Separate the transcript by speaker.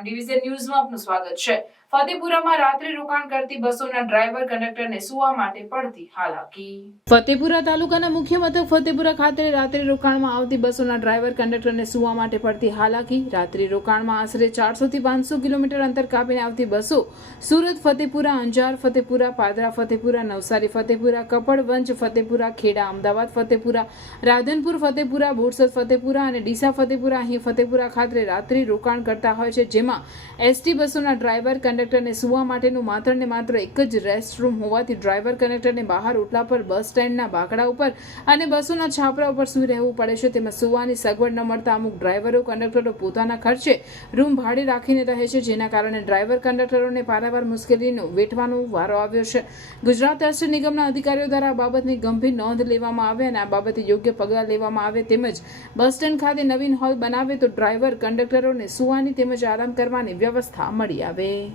Speaker 1: Prime division ન્યૂઝમાં આપનું સ્વાગત છે. ફતેપુરામાં રાત્રે રોકાણ કરતી બસોના ડ્રાઈવર કંડક્ટરને સુવા માટે પડતી હાલાકી. ફતેપુરા તાલુકાના મુખ્ય મથક ફતેપુરા ખાતે રાત્રે રોકાણમાં આવતી બસોના ડ્રાઈવર કંડક્ટરને સુવા માટે પડતી હાલાકી. રાત્રે રોકાણમાં આશરે ચારસો થી પાંચસો કિલોમીટર અંતર કાપીને આવતી બસો સુરત, ફતેપુરા, અંજાર, ફતેપુરા, પાદરા, ફતેપુરા, નવસારી, ફતેપુરા, કપડવંજ, ફતેપુરા, ખેડા, અમદાવાદ, ફતેપુરા, રાધનપુર, ફતેપુરા, બોરસદ, ફતેપુરા અને ડીસા, ફતેપુરા, અહીં ફતેપુરા ખાતે રાત્રિ રોકાણ કરતા હોય છે, જેમાં એસટી બસોના ડ્રાઈવર, કંડક્ટરને સુવા માટેનું માત્ર ને માત્ર એક જ રેસ્ટ રૂમ હોવાથી ડ્રાઈવર, કંડક્ટરને બહાર ઓટલા પર બસ સ્ટેન્ડના બાકડા ઉપર અને બસોના છાપરા ઉપર સૂઈ રહેવું પડે છે. તેમાં સુવાની સગવડ ન મળતા અમુક ડ્રાઈવરો, કંડક્ટરો પોતાના ખર્ચે રૂમ ભાડે રાખીને રહે છે, જેના કારણે ડ્રાઈવર, કંડક્ટરોને પારાવાર મુશ્કેલીનો વેઠવાનો વારો આવ્યો છે. ગુજરાત રાષ્ટ્ર નિગમના અધિકારીઓ દ્વારા આ બાબતની ગંભીર નોંધ લેવામાં આવે અને આ બાબતે યોગ્ય પગલાં લેવામાં આવે તેમજ બસ સ્ટેન્ડ ખાતે નવીન હોલ બનાવે તો ડ્રાઈવર, કંડક્ટરોને સુવાની તેમજ આરામ કરવાની વ્યવસ્થા મળી આવે.